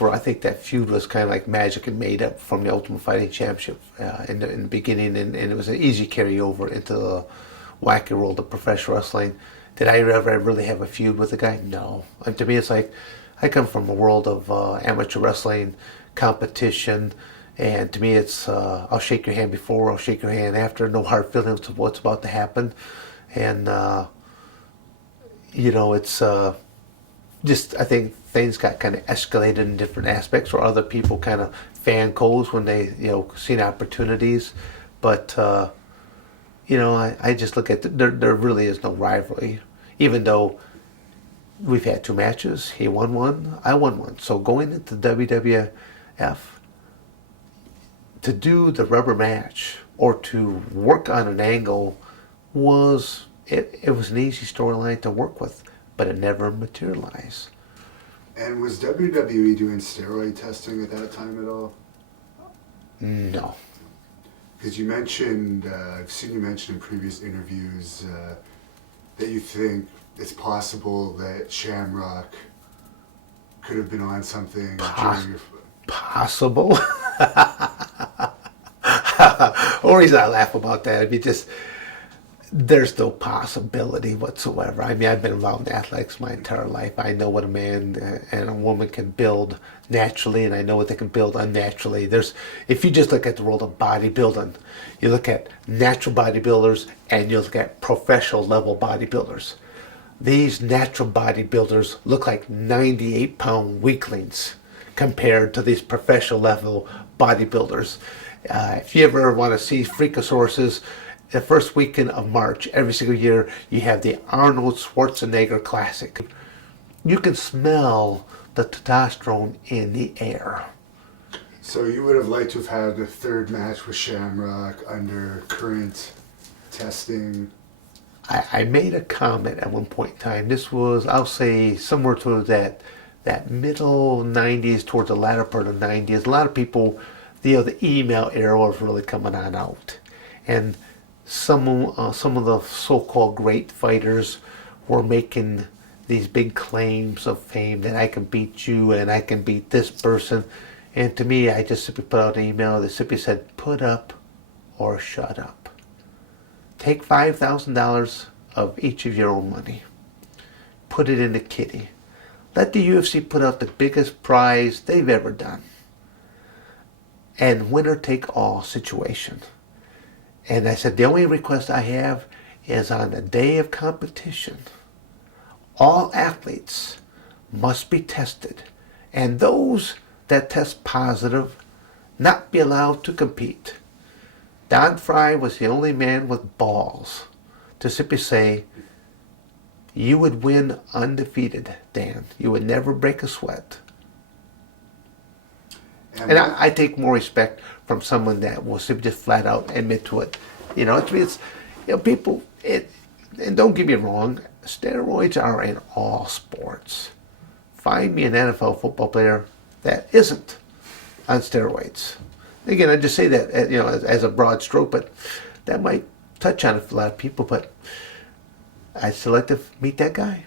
that's where I think that feud was kind of like magic and made up from the Ultimate Fighting Championship in the beginning, and it was an easy carryover into the wacky world of professional wrestling. Did I ever really have a feud with a guy? No. And to me, it's like I come from a world of amateur wrestling competition, and to me, it's I'll shake your hand before, I'll shake your hand after. No hard feelings of what's about to happen, and it's just I think things got kind of escalated in different aspects, or other people kind of fan codes when they seen opportunities, but. I just look at there really is no rivalry, even though we've had 2 matches. He won one, I won one. So going into WWF to do the rubber match or to work on an angle was it was an easy storyline to work with, but it never materialized. And was WWE doing steroid testing at that time at all? No. Because you mentioned, I've seen you mention in previous interviews that you think it's possible that Shamrock could have been on something during your... Possible? Or he's not laughing about that. I mean, there's no possibility whatsoever. I mean, I've been involved in athletics my entire life. I know what a man and a woman can build naturally, and I know what they can build unnaturally. If you just look at the world of bodybuilding, you look at natural bodybuilders and you look at professional level bodybuilders. These natural bodybuilders look like 98-pound weaklings compared to these professional level bodybuilders. If you ever want to see Freakosauruses, the first weekend of March, every single year, you have the Arnold Schwarzenegger Classic. You can smell the testosterone in the air. So you would have liked to have had a 3rd match with Shamrock under current testing? I made a comment at one point in time. This was, I'll say, somewhere to that middle 90s, towards the latter part of the 90s. A lot of people, the email era was really coming on out. And some of the so-called great fighters were making these big claims of fame that I can beat you and I can beat this person. And to me, I just simply put out an email that simply said, put up or shut up. Take $5,000 of each of your own money. Put it in a kitty. Let the UFC put out the biggest prize they've ever done. And winner take all situation. And I said, the only request I have is on the day of competition, all athletes must be tested, and those that test positive not be allowed to compete. Don Fry was the only man with balls to simply say, you would win undefeated, Dan. You would never break a sweat. And I take more respect from someone that will simply just flat out admit to it. People, and don't get me wrong, steroids are in all sports. Find me an NFL football player that isn't on steroids. Again, I just say that as a broad stroke, but that might touch on a lot of people. But I'd still like to meet that guy.